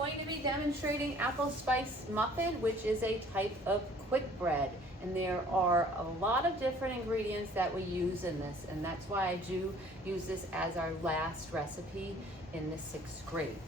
going to be demonstrating apple spice muffin, which is a type of quick bread. And there are a lot of different ingredients that we use in this, and that's why I do use this as our last recipe in the 6th grade.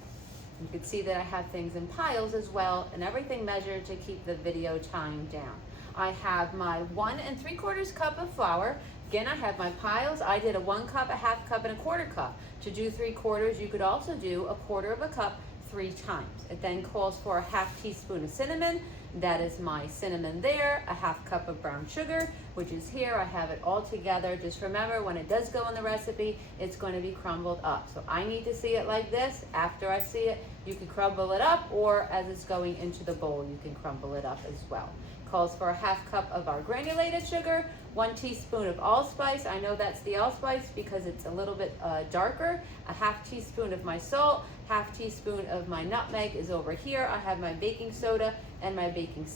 You can see that I have things in piles as well, and everything measured to keep the video time down. I have my 1 3/4 cup of flour. Again, I have my piles. I did a 1 cup, a 1/2 cup, and a 1/4 cup. To do 3/4, you could also do a 1/4 cup 3 times. It then calls for a 1/2 teaspoon of cinnamon. That is my cinnamon there. A 1/2 cup of brown sugar, which is here. I have it all together. Just remember, when it does go in the recipe, it's going to be crumbled up. So I need to see it like this. After I see it, you can crumble it up, or as it's going into the bowl, you can crumble it up as well. Calls for a 1/2 cup of our granulated sugar, 1 teaspoon of allspice. I know that's the allspice because it's a little bit darker. A 1/2 teaspoon of my salt, 1/2 teaspoon of my nutmeg is over here. I have my baking soda and my baking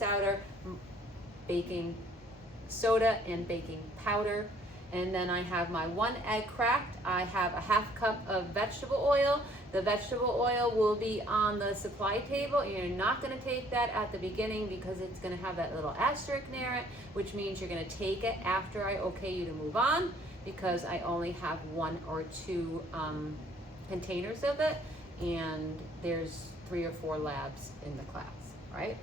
soda and baking powder. And then I have my 1 egg cracked. I have a 1/2 cup of vegetable oil. The vegetable oil will be on the supply table. You're not going to take that at the beginning because it's going to have that little asterisk near it, which means you're going to take it after I okay you to move on, because I only have 1 or 2 containers of it, and there's 3 or 4 labs in the class, right?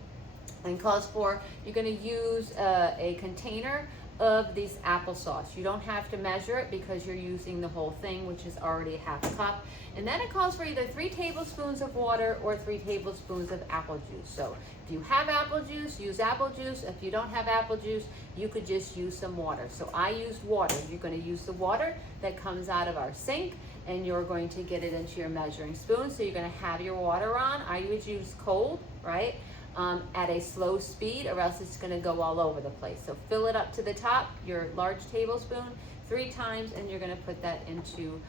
And calls for, you're going to use a container of this applesauce. You don't have to measure it because you're using the whole thing, which is already a 1/2 cup. And then it calls for either 3 tablespoons of water or 3 tablespoons of apple juice. So if you have apple juice, use apple juice. If you don't have apple juice, you could just use some water. So I used water. You're going to use the water that comes out of our sink, and you're going to get it into your measuring spoon. So you're going to have your water on. I would use cold, right? At a slow speed, or else it's going to go all over the place. So fill it up to the top, your large tablespoon, 3 times, and you're going to put that into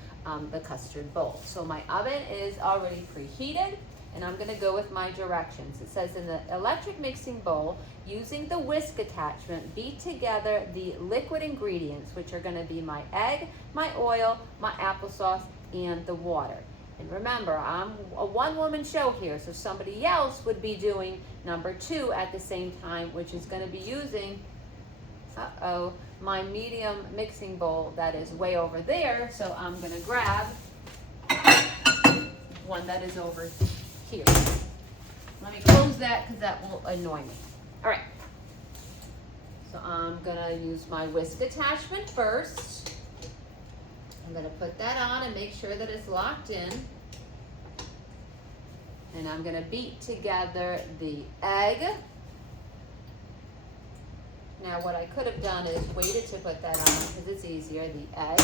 the custard bowl. So my oven is already preheated, and I'm going to go with my directions. It says, in the electric mixing bowl, using the whisk attachment, beat together the liquid ingredients, which are going to be my egg, my oil, my applesauce, and the water. And remember, I'm a one-woman show here, so somebody else would be doing number 2 at the same time, which is going to be using, my medium mixing bowl that is way over there. So I'm going to grab one that is over here. Let me close that because that will annoy me. All right. So I'm going to use my whisk attachment first. I'm going to put that on and make sure that it's locked in. And I'm going to beat together the egg. Now what I could have done is waited to put that on because it's easier. The egg,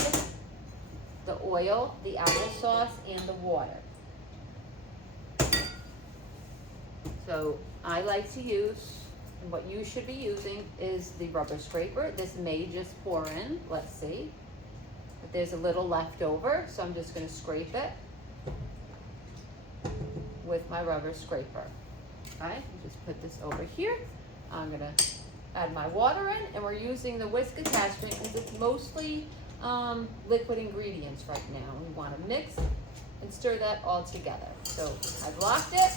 the oil, the applesauce, and the water. So I like to use, and what you should be using is the rubber scraper. This may just pour in, let's see. But there's a little left over, so I'm just going to scrape it with my rubber scraper. Okay, just put this over here. I'm going to add my water in, and we're using the whisk attachment because it's mostly liquid ingredients right now. We want to mix and stir that all together. So I've locked it.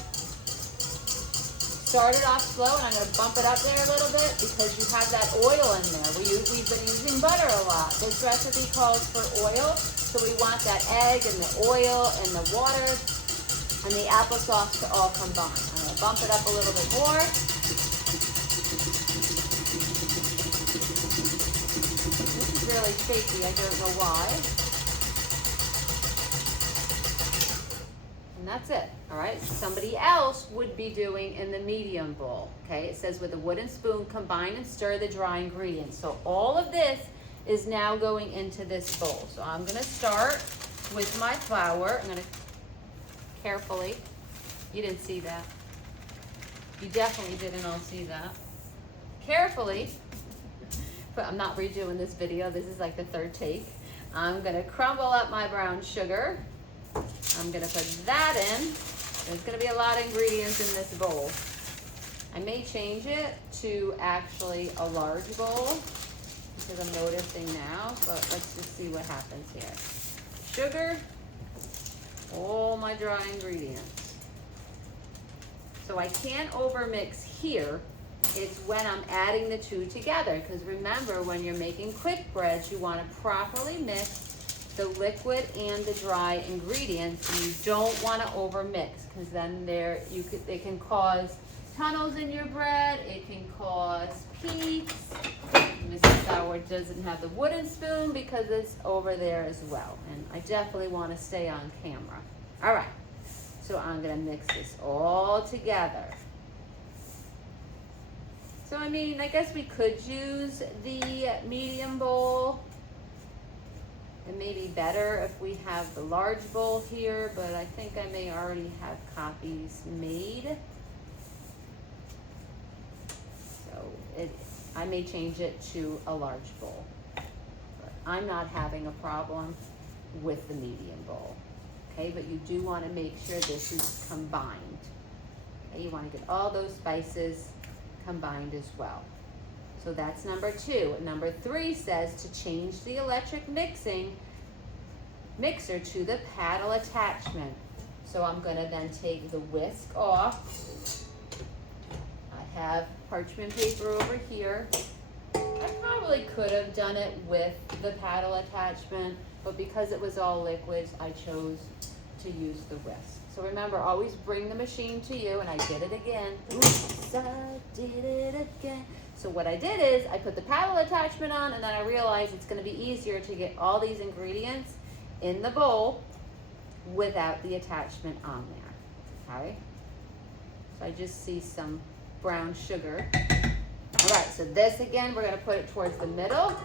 Started off slow, and I'm going to bump it up there a little bit because you have that oil in there. We've been using butter a lot. This recipe calls for oil, so we want that egg and the oil and the water and the applesauce to all combine. I'm going to bump it up a little bit more. This is really shaky. I don't know why. And that's it. All right, somebody else would be doing in the medium bowl. Okay, it says, with a wooden spoon, combine and stir the dry ingredients. So all of this is now going into this bowl. So I'm going to start with my flour. I'm going to carefully, you didn't see that. You definitely didn't all see that. Carefully, but I'm not redoing this video. This is like the 3rd take. I'm going to crumble up my brown sugar. I'm going to put that in. There's going to be a lot of ingredients in this bowl. I may change it to actually a large bowl because I'm noticing now, but let's just see what happens here. Sugar, all my dry ingredients. So I can't overmix here. It's when I'm adding the two together, because remember, when you're making quick breads, you want to properly mix the liquid and the dry ingredients. And you don't want to overmix, because then it can cause tunnels in your bread. It can cause peaks. Mrs. Howard doesn't have the wooden spoon because it's over there as well. And I definitely want to stay on camera. All right, so I'm going to mix this all together. So I mean, I guess we could use the medium bowl. It may be better if we have the large bowl here, but I think I may already have copies made. So I may change it to a large bowl. But I'm not having a problem with the medium bowl. Okay, but you do want to make sure this is combined. Okay, you want to get all those spices combined as well. So that's number 2. Number 3 says to change the electric mixer to the paddle attachment. So I'm going to then take the whisk off. I have parchment paper over here. I probably could have done it with the paddle attachment, but because it was all liquids, I chose to use the whisk. So remember, always bring the machine to you, and I did it again. Oops, I did it again. So what I did is I put the paddle attachment on, and then I realized it's going to be easier to get all these ingredients in the bowl without the attachment on there. Okay? So I just see some brown sugar. All right, so this again, we're going to put it towards the middle.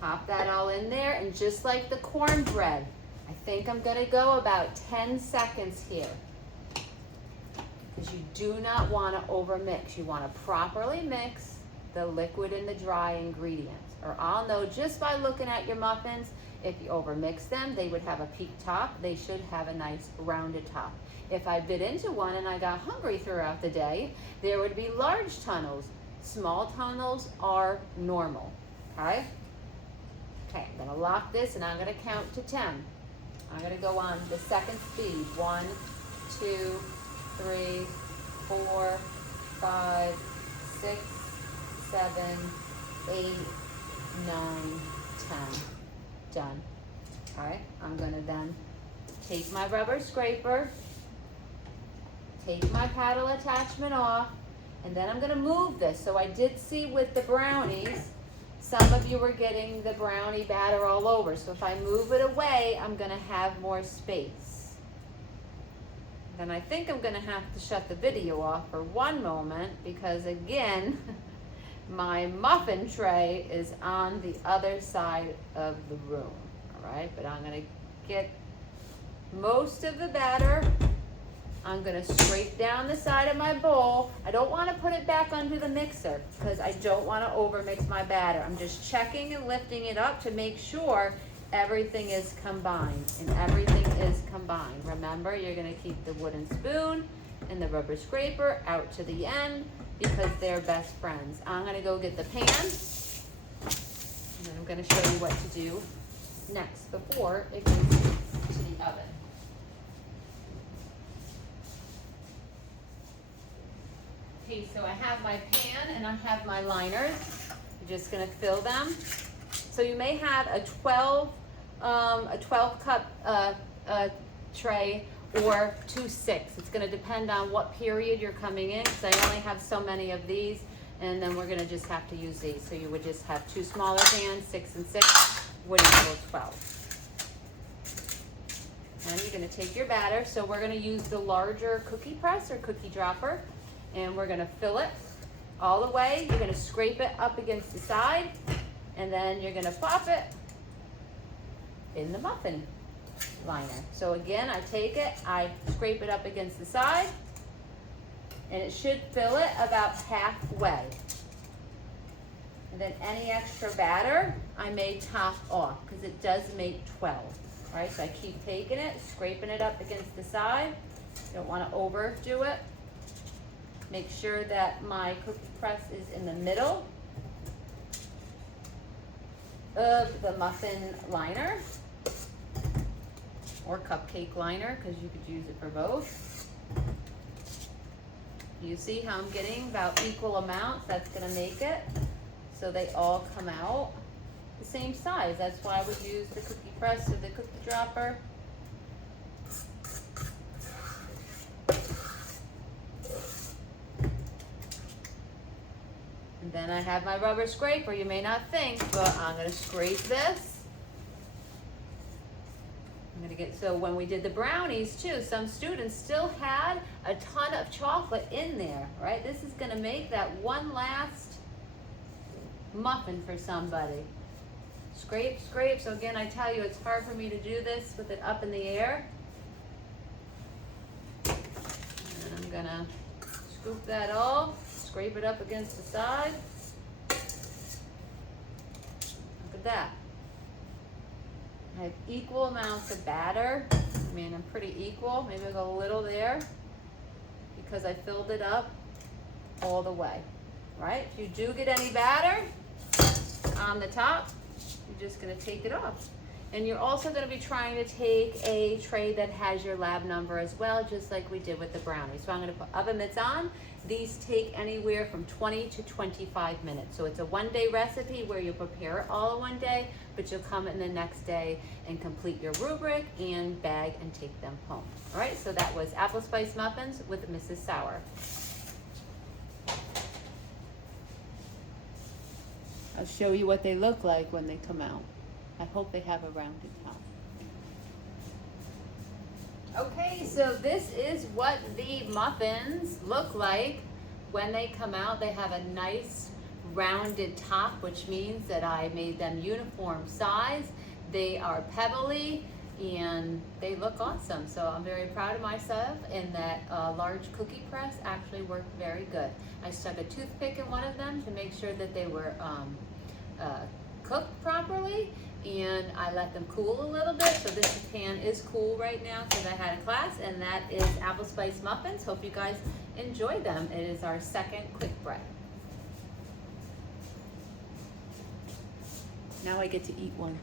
Pop that all in there, and just like the cornbread, I think I'm going to go about 10 seconds here, because you do not want to overmix. You want to properly mix the liquid and the dry ingredients. Or I'll know just by looking at your muffins, if you overmix them, they would have a peaked top. They should have a nice rounded top. If I bit into one and I got hungry throughout the day, there would be large tunnels. Small tunnels are normal, okay? Okay, I'm going to lock this, and I'm going to count to 10. I'm going to go on the second speed. 1, 2, 3, 4, 5, 6, 7, 8, 9, 10. Done. All right, I'm going to then take my rubber scraper, take my paddle attachment off, and then I'm going to move this. So I did see with the brownies, some of you were getting the brownie batter all over. So if I move it away, I'm going to have more space. Then I think I'm going to have to shut the video off for one moment, because again, my muffin tray is on the other side of the room. All right, but I'm going to get most of the batter. I'm going to scrape down the side of my bowl. I don't want to put it back under the mixer, because I don't want to overmix my batter. I'm just checking and lifting it up to make sure everything is combined, and everything is combined. Remember, you're going to keep the wooden spoon and the rubber scraper out to the end, because they're best friends. I'm going to go get the pan, and then I'm going to show you what to do next before it goes to the oven. Okay, so I have my pan and I have my liners. I'm just going to fill them. So you may have a 12 cup tray or 2 6. It's going to depend on what period you're coming in, because I only have so many of these, and then we're going to just have to use these. So you would just have 2 smaller pans, 6 and 6 would equal 12. And you're going to take your batter. So we're going to use the larger cookie press or cookie dropper, and we're going to fill it all the way. You're going to scrape it up against the side, and then you're going to pop it in the muffin liner. So again, I take it, I scrape it up against the side, and it should fill it about halfway. And then any extra batter, I may top off, because it does make 12. All right, so I keep taking it, scraping it up against the side. Don't want to overdo it. Make sure that my cookie press is in the middle of the muffin liner, or cupcake liner, because you could use it for both. You see how I'm getting about equal amounts? That's gonna make it so they all come out the same size. That's why I would use the cookie press or the cookie dropper. And then I have my rubber scraper. You may not think, but I'm gonna scrape this. I'm gonna get, so when we did the brownies too, some students still had a ton of chocolate in there, right? This is gonna make that one last muffin for somebody. Scrape, scrape. So again, I tell you, it's hard for me to do this with it up in the air. And I'm gonna scoop that off, scrape it up against the side. Look at that. I have equal amounts of batter. I mean, I'm pretty equal. Maybe I'll go a little there because I filled it up all the way, right? If you do get any batter on the top, you're just gonna take it off. And you're also gonna be trying to take a tray that has your lab number as well, just like we did with the brownies. So I'm gonna put oven mitts on. These take anywhere from 20 to 25 minutes. So it's a one-day recipe where you prepare it all in one day, but you'll come in the next day and complete your rubric and bag and take them home. All right, so that was apple spice muffins with Mrs. Sauer. I'll show you what they look like when they come out. I hope they have a rounded top. Okay, so this is what the muffins look like when they come out. They have a nice rounded top, which means that I made them uniform size. They are pebbly and they look awesome. So I'm very proud of myself, and that large cookie press actually worked very good. I stuck a toothpick in one of them to make sure that they were cooked properly, and I let them cool a little bit. So this pan is cool right now because I had a class, and that is apple spice muffins. Hope you guys enjoy them. It is our second quick bread. Now I get to eat one.